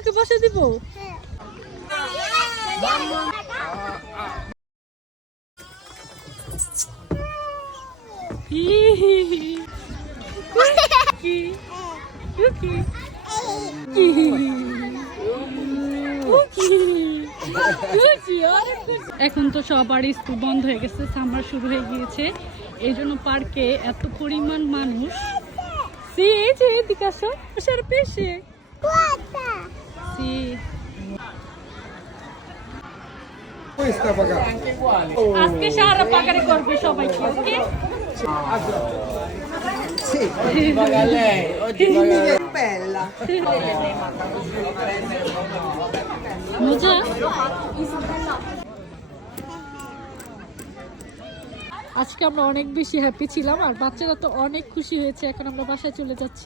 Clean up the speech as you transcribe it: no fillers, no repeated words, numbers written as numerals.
তোমাকে বসে দিব? এখন তো সবার স্কুল বন্ধ হয়ে গেছে, সামার শুরু হয়ে গিয়েছে, এই জন্য পার্কে এত পরিমাণ মানুষ। এই যে এদিকে আসো, সারা পেশে আজকে সারা পাকারে করবে সবাইকে। ওকে মজা। আজকে আমরা অনেক বেশি হ্যাপি ছিলাম আর বাচ্চারা তো অনেক খুশি হয়েছে। এখন আমরা বাসায় চলে যাচ্ছি।